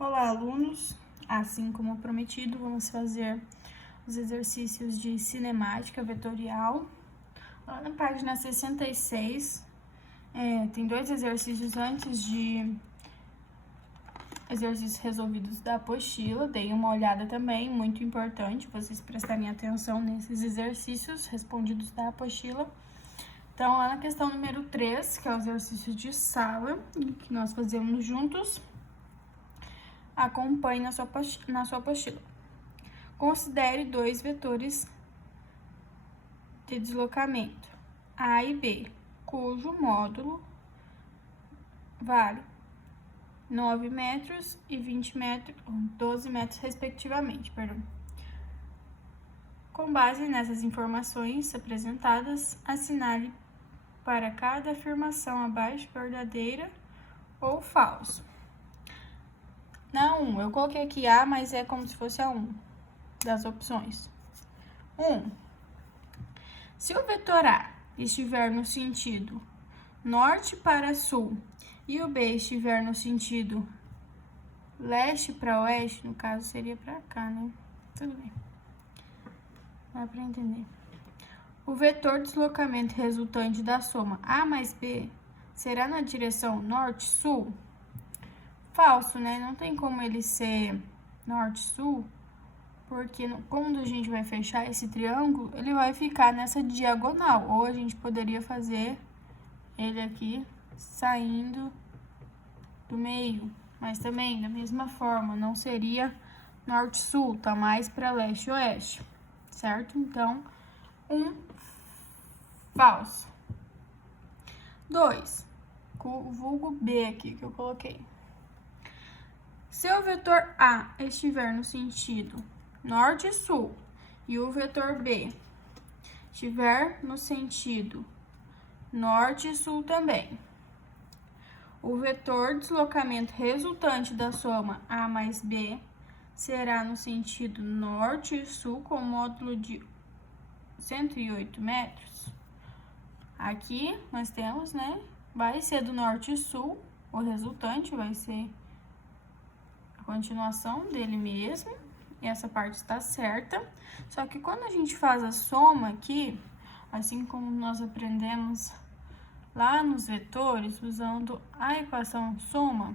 Olá, alunos! Assim como prometido, vamos fazer os exercícios de cinemática vetorial. Lá na página 66, tem dois exercícios antes de exercícios resolvidos da apostila. Dei uma olhada também, muito importante vocês prestarem atenção nesses exercícios respondidos da apostila. Então, lá na questão número 3, que é o exercício de sala, que nós fazemos juntos, acompanhe na sua apostila. Considere dois vetores de deslocamento, A e B, cujo módulo vale 9 metros e 20 metros, 12 metros, respectivamente, Com base nessas informações apresentadas, assinale para cada afirmação abaixo verdadeira ou falso. Na 1, eu coloquei aqui A, mas é como se fosse a 1 das opções. 1. Se o vetor A estiver no sentido norte para sul e o B estiver no sentido leste para oeste, no caso seria para cá, né? Tudo bem. Dá para entender. O vetor deslocamento resultante da soma A mais B será na direção norte-sul? Falso, né? Não tem como ele ser norte-sul, porque quando a gente vai fechar esse triângulo, ele vai ficar nessa diagonal. Ou a gente poderia fazer ele aqui saindo do meio, mas também da mesma forma, não seria norte-sul, tá mais para leste-oeste, certo? Então, falso. 2, vulgo B aqui que eu coloquei. Se o vetor A estiver no sentido norte e sul e o vetor B estiver no sentido norte e sul também, o vetor deslocamento resultante da soma A mais B será no sentido norte e sul com módulo de 108 metros. Aqui nós temos, né, vai ser do norte e sul, o resultante vai ser a continuação dele mesmo, e essa parte está certa. Só que quando a gente faz a soma aqui, assim como nós aprendemos lá nos vetores, usando a equação soma,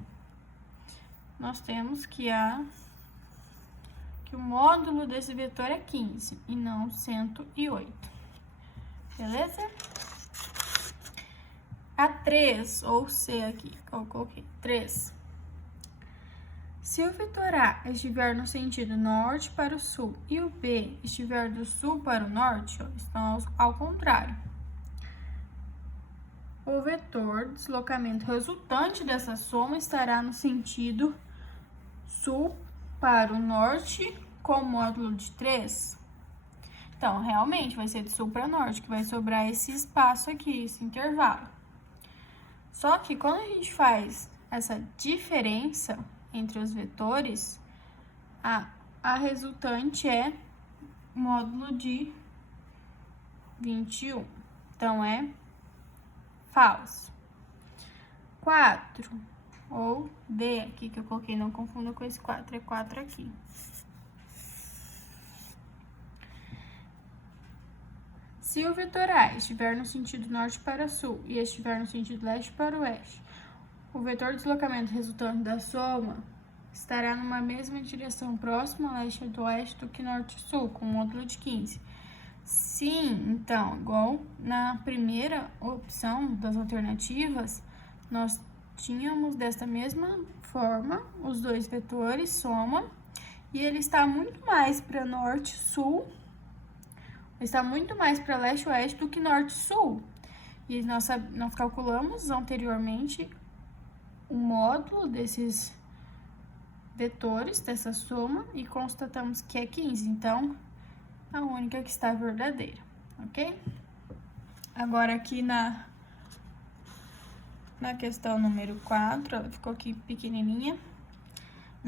nós temos que o módulo desse vetor é 15 e não 108. Beleza? A 3, ou C aqui, eu coloquei 3. Se o vetor A estiver no sentido norte para o sul e o B estiver do sul para o norte, estão ao contrário. O vetor deslocamento resultante dessa soma estará no sentido sul para o norte com módulo de 3. Então, realmente, vai ser de sul para norte, que vai sobrar esse espaço aqui, esse intervalo. Só que quando a gente faz essa diferença entre os vetores, a resultante é módulo de 21. Então, é falso. 4, ou D aqui que eu coloquei, não confunda com esse 4, é 4 aqui. Se o vetor A estiver no sentido norte para sul e estiver no sentido leste para oeste, o vetor de deslocamento resultante da soma estará numa mesma direção próxima a leste do oeste do que norte e sul, com módulo de 15. Sim, então, igual na primeira opção das alternativas, nós tínhamos desta mesma forma os dois vetores, soma, e ele está muito mais para norte e sul, está muito mais para leste e oeste do que norte e sul. E nós calculamos anteriormente o módulo desses vetores, dessa soma, e constatamos que é 15. Então, a única que está verdadeira, ok? Agora, aqui na questão número 4, ela ficou aqui pequenininha.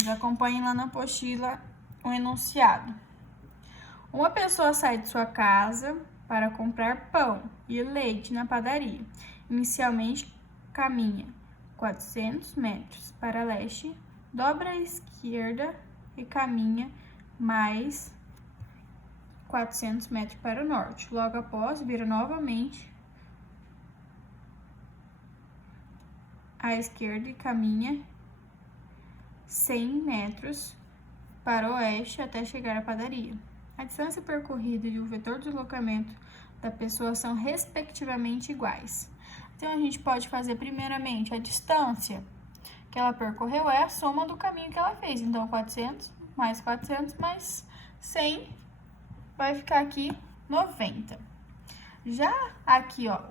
Já acompanhem lá na apostila o enunciado. Uma pessoa sai de sua casa para comprar pão e leite na padaria. Inicialmente, caminha 400 metros para leste dobra à esquerda e caminha mais 400 metros para o norte. Logo após, vira novamente à esquerda e caminha 100 metros para o oeste até chegar à padaria. A distância percorrida e o vetor de deslocamento da pessoa são respectivamente iguais. Então, a gente pode fazer primeiramente a distância que ela percorreu é a soma do caminho que ela fez. Então, 400 mais 100 vai ficar aqui 90. Já aqui, ó,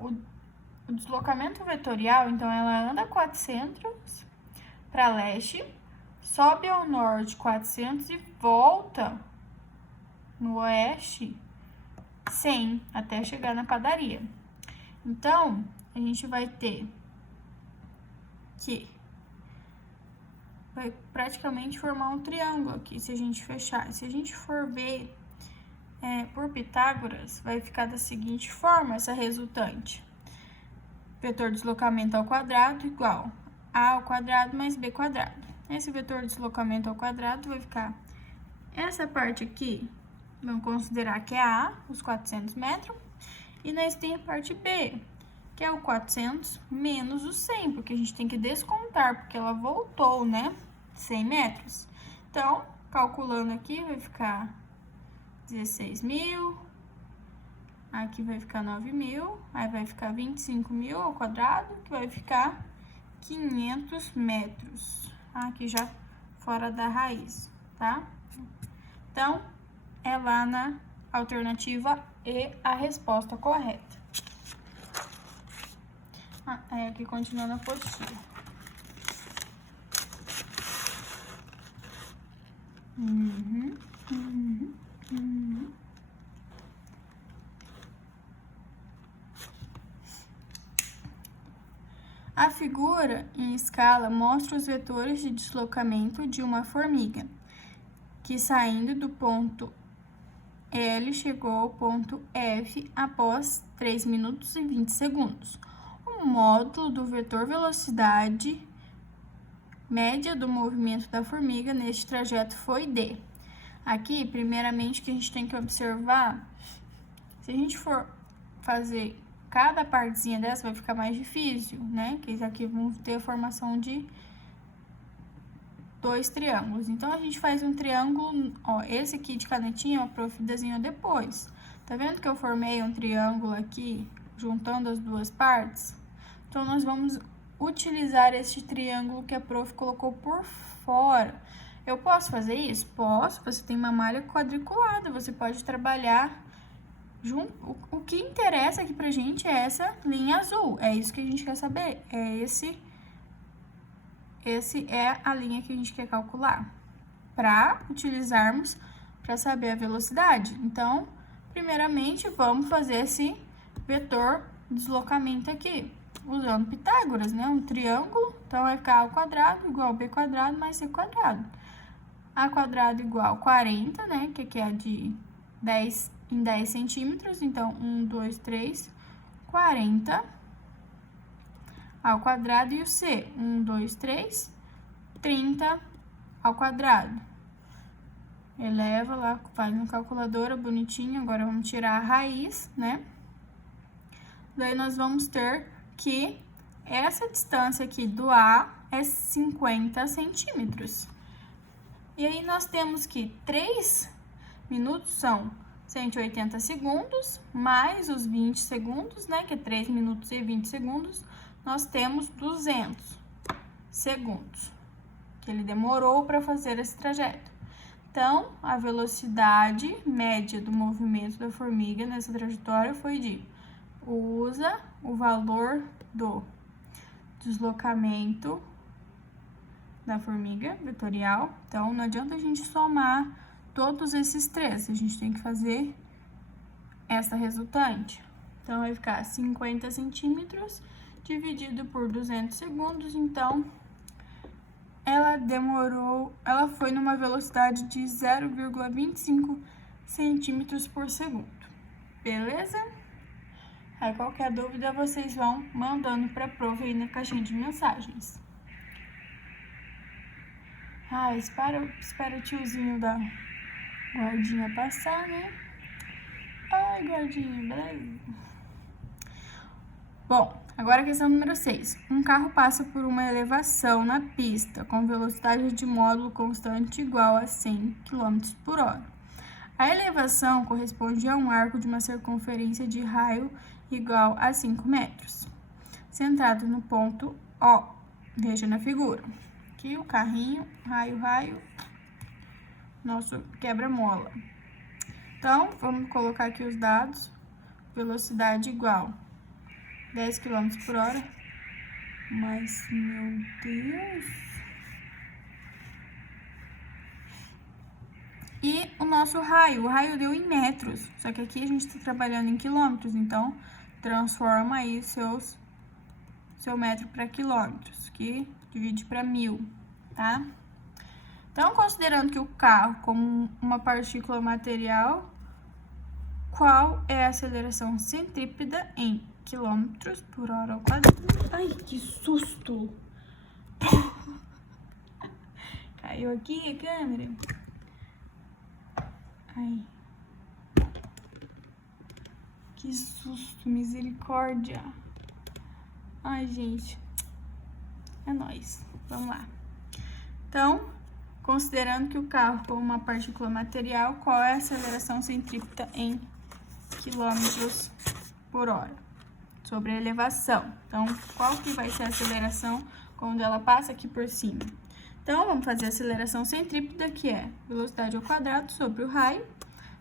o deslocamento vetorial, então, ela anda 400 para leste, sobe ao norte 400 e volta no oeste 100 até chegar na padaria. Então, a gente vai ter que vai praticamente formar um triângulo aqui, se a gente fechar. Se a gente for ver por Pitágoras, vai ficar da seguinte forma essa resultante. Vetor de deslocamento ao quadrado igual a ao quadrado mais b quadrado. Esse vetor de deslocamento ao quadrado vai ficar essa parte aqui, vamos considerar que é a, os 400 metros, e nós temos a parte b, que é o 400 menos o 100, porque a gente tem que descontar, porque ela voltou, né, 100 metros. Então, calculando aqui, vai ficar 16.000, aqui vai ficar 9.000, aí vai ficar 25.000 ao quadrado, que vai ficar 500 metros. Aqui já fora da raiz, tá? Então, é lá na alternativa E a resposta correta. Aqui continuando a apostila. A figura em escala mostra os vetores de deslocamento de uma formiga, que saindo do ponto L chegou ao ponto F após 3 minutos e 20 segundos. O módulo do vetor velocidade média do movimento da formiga neste trajeto foi D. Aqui, primeiramente, que a gente tem que observar, se a gente for fazer cada partezinha dessa, vai ficar mais difícil, né? Que aqui vão ter a formação de 2 triângulos. Então, a gente faz um triângulo, ó, esse aqui de canetinha, o prof desenhou depois. Tá vendo que eu formei um triângulo aqui, juntando as duas partes? Então, nós vamos utilizar este triângulo que a prof colocou por fora. Eu posso fazer isso? Posso. Você tem uma malha quadriculada, você pode trabalhar junto. O que interessa aqui pra gente é essa linha azul. É isso que a gente quer saber. Esse é a linha que a gente quer calcular para utilizarmos para saber a velocidade. Então, primeiramente, vamos fazer esse vetor deslocamento aqui, usando Pitágoras, né? Um triângulo, então vai ficar A ao quadrado igual B quadrado mais C quadrado. A quadrado igual 40, né? Que é a de 10 em 10 centímetros, então 1, 2, 3, 40 ao quadrado, e o C, 1, 2, 3, 30 ao quadrado. Eleva lá, faz na calculadora, bonitinho. Agora, vamos tirar a raiz, né? Daí, nós vamos ter que essa distância aqui do A é 50 centímetros. E aí, nós temos que 3 minutos são 180 segundos, mais os 20 segundos, né? Que é 3 minutos e 20 segundos. Nós temos 200 segundos, que ele demorou para fazer esse trajeto. Então, a velocidade média do movimento da formiga nessa trajetória foi de, usa o valor do deslocamento da formiga vetorial. Então, não adianta a gente somar todos esses três, a gente tem que fazer essa resultante. Então, vai ficar 50 centímetros dividido por 200 segundos, então, ela foi numa velocidade de 0,25 centímetros por segundo, beleza? Aí, qualquer dúvida, vocês vão mandando para a prof aí na caixinha de mensagens. Ah, espera o tiozinho da guardinha passar, né? Ai, guardinha, beleza. Bom, agora a questão número 6. Um carro passa por uma elevação na pista com velocidade de módulo constante igual a 100 km por hora. A elevação corresponde a um arco de uma circunferência de raio igual a 5 metros, centrado no ponto O. Veja na figura. Aqui o carrinho, raio, nosso quebra-mola. Então, vamos colocar aqui os dados. Velocidade igual 10 km por hora. Mas, meu Deus. E o nosso raio. O raio deu em metros. Só que aqui a gente está trabalhando em quilômetros. Então, transforma aí seu metro para quilômetros. Que divide para 1000, tá? Então, considerando que o carro como uma partícula material, qual é a aceleração centrípeta em quilômetros por hora ao quadrado? Ai, que susto! Caiu aqui a câmera. Ai. Que susto, misericórdia. Ai, gente. É nóis. Vamos lá. Então, considerando que o carro como uma partícula material, qual é a aceleração centrípeta em quilômetros por hora? Sobre a elevação. Então, qual que vai ser a aceleração quando ela passa aqui por cima? Então, vamos fazer a aceleração centrípeta, que é velocidade ao quadrado sobre o raio.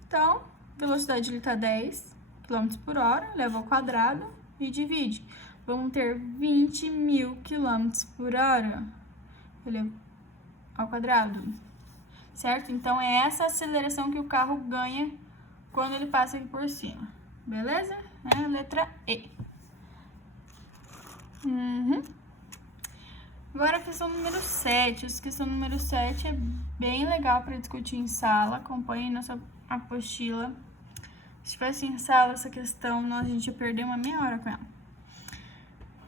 Então, velocidade ele está 10 km por hora, leva ao quadrado e divide. Vamos ter 20.000 km por hora ao quadrado, certo? Então, é essa aceleração que o carro ganha quando ele passa aqui por cima, beleza? Letra E. Agora a questão número 7. Essa questão número 7 é bem legal para discutir em sala. Acompanhe nossa apostila. Se tivesse em sala essa questão, a gente ia perder uma meia hora com ela.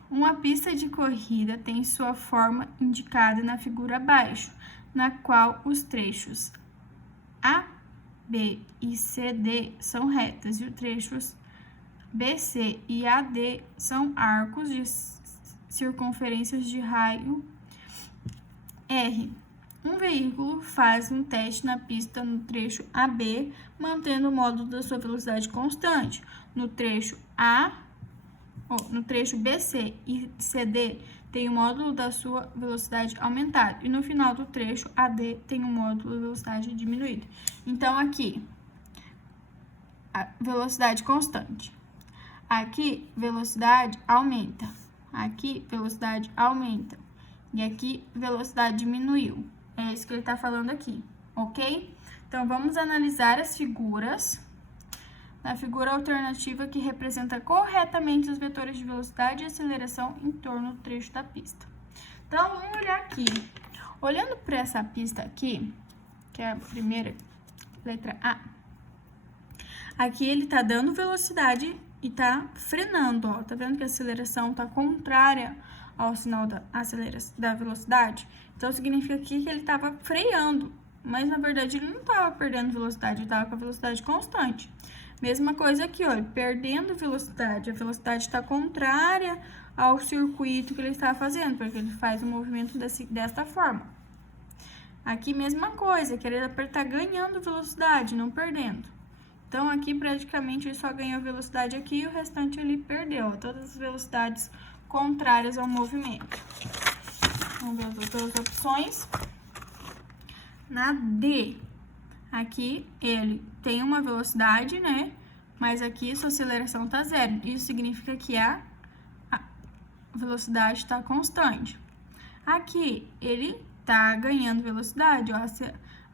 Uma pista de corrida tem sua forma indicada na figura abaixo, na qual os trechos A, B e CD são retas e os trechos BC e AD são arcos de circunferências de raio R. Um veículo faz um teste na pista no trecho AB, mantendo o módulo da sua velocidade constante. No trecho BC e CD tem o módulo da sua velocidade aumentado. E no final do trecho AD tem o módulo da velocidade diminuída. Então, aqui, a velocidade constante. Aqui, velocidade aumenta. Aqui, velocidade aumenta. E aqui, velocidade diminuiu. É isso que ele está falando aqui, ok? Então, vamos analisar as figuras. Na figura alternativa que representa corretamente os vetores de velocidade e aceleração em torno do trecho da pista. Então, vamos olhar aqui. Olhando para essa pista aqui, que é a primeira letra A, aqui ele está dando velocidade e tá frenando, ó. Tá vendo que a aceleração tá contrária ao sinal da velocidade? Então, significa aqui que ele tava freando, mas na verdade ele não tava perdendo velocidade, ele tava com a velocidade constante. Mesma coisa aqui, ó, perdendo velocidade, a velocidade está contrária ao circuito que ele está fazendo, porque ele faz o movimento desta forma. Aqui, mesma coisa, que ele tá ganhando velocidade, não perdendo. Então, aqui, praticamente, ele só ganhou velocidade aqui e o restante ele perdeu. Todas as velocidades contrárias ao movimento. Vamos ver as outras opções. Na D, aqui, ele tem uma velocidade, né? Mas aqui, sua aceleração tá zero. Isso significa que a velocidade está constante. Aqui, ele tá ganhando velocidade, ó.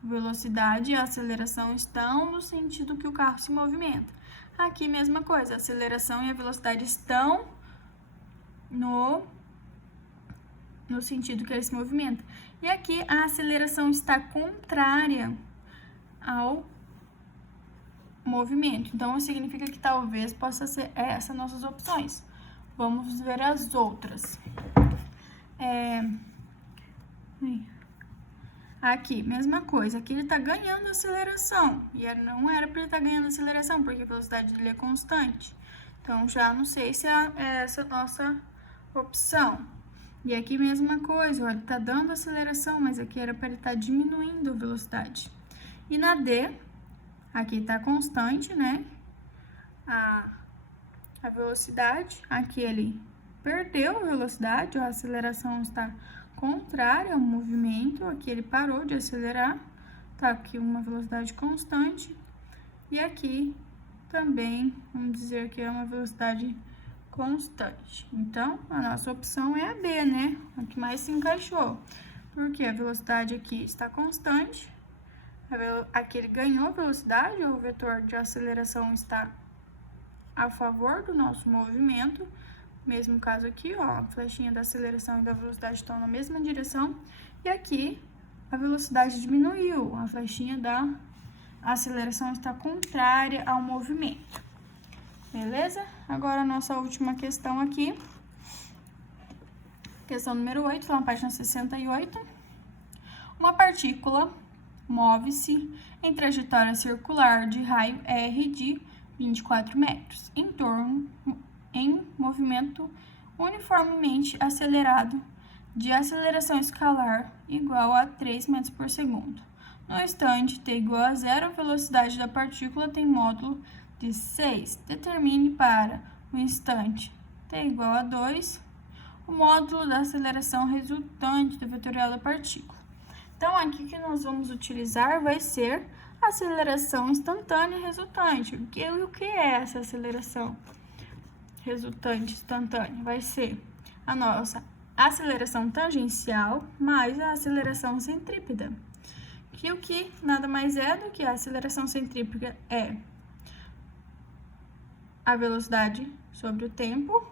Velocidade e a aceleração estão no sentido que o carro se movimenta. Aqui, mesma coisa, a aceleração e a velocidade estão no sentido que ele se movimenta. E aqui, a aceleração está contrária ao movimento. Então, significa que talvez possa ser essas nossas opções. Vamos ver as outras. Aqui, mesma coisa. Aqui ele tá ganhando aceleração. E não era para ele estar ganhando aceleração, porque a velocidade dele é constante. Então, já não sei se é essa a nossa opção. E aqui, mesma coisa. Ó, ele tá dando aceleração, mas aqui era para ele estar diminuindo a velocidade. E na D, aqui tá constante, né? A velocidade. Aqui ele perdeu a velocidade, ó, a aceleração está contrária ao movimento, aqui ele parou de acelerar, tá aqui uma velocidade constante, e aqui também, vamos dizer que é uma velocidade constante. Então, a nossa opção é a B, né? A que mais se encaixou, porque a velocidade aqui está constante, aqui ele ganhou velocidade, o vetor de aceleração está a favor do nosso movimento. Mesmo caso aqui, ó, a flechinha da aceleração e da velocidade estão na mesma direção. E aqui, a velocidade diminuiu, a flechinha da aceleração está contrária ao movimento. Beleza? Agora, a nossa última questão aqui. Questão número 8, está na página 68. Uma partícula move-se em trajetória circular de raio R de 24 metros, em movimento uniformemente acelerado de aceleração escalar igual a 3 metros por segundo. No instante t igual a 0, a velocidade da partícula tem módulo de 6. Determine para o instante t igual a 2 o módulo da aceleração resultante do vetorial da partícula. Então, aqui que nós vamos utilizar vai ser a aceleração instantânea resultante. O que é essa aceleração resultante instantânea? Vai ser a nossa aceleração tangencial mais a aceleração centrípeta. Que o que nada mais é do que a aceleração centrípeta é a velocidade sobre o tempo,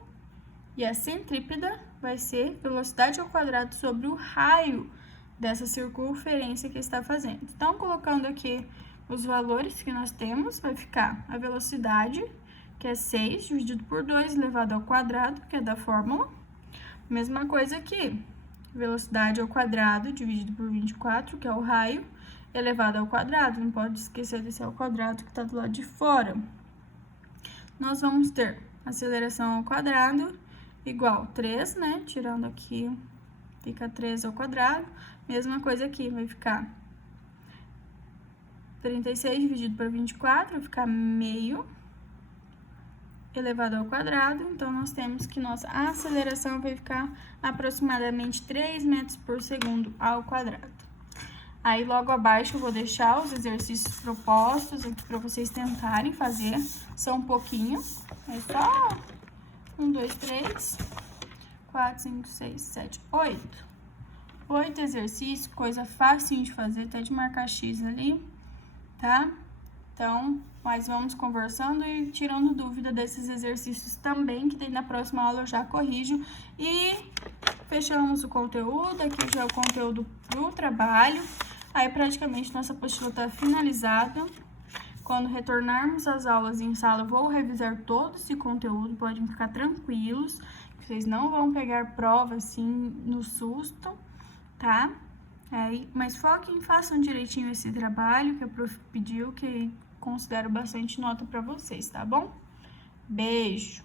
e a centrípeta vai ser velocidade ao quadrado sobre o raio dessa circunferência que está fazendo. Então, colocando aqui os valores que nós temos, vai ficar a velocidade, que é 6 dividido por 2 elevado ao quadrado, que é da fórmula. Mesma coisa aqui, velocidade ao quadrado dividido por 24, que é o raio, elevado ao quadrado. Não pode esquecer desse ao quadrado que está do lado de fora. Nós vamos ter aceleração ao quadrado igual 3, né? Tirando aqui, fica 3 ao quadrado. Mesma coisa aqui, vai ficar 36 dividido por 24, vai ficar meio elevado ao quadrado. Então, nós temos que nossa aceleração vai ficar aproximadamente 3 metros por segundo ao quadrado. Aí, logo abaixo, eu vou deixar os exercícios propostos aqui para vocês tentarem fazer. São um pouquinho, é só 1, 2, 3, 4, 5, 6, 7, 8. 8 exercícios, coisa fácil de fazer, até de marcar X ali, tá? Então, nós vamos conversando e tirando dúvida desses exercícios também, que daí na próxima aula eu já corrijo. E fechamos o conteúdo, aqui já é o conteúdo do trabalho. Aí, praticamente, nossa apostila está finalizada. Quando retornarmos às aulas em sala, eu vou revisar todo esse conteúdo, podem ficar tranquilos, vocês não vão pegar prova, assim, no susto, tá? Mas foquem, façam direitinho esse trabalho que a prof pediu, que considero bastante nota para vocês, tá bom? Beijo!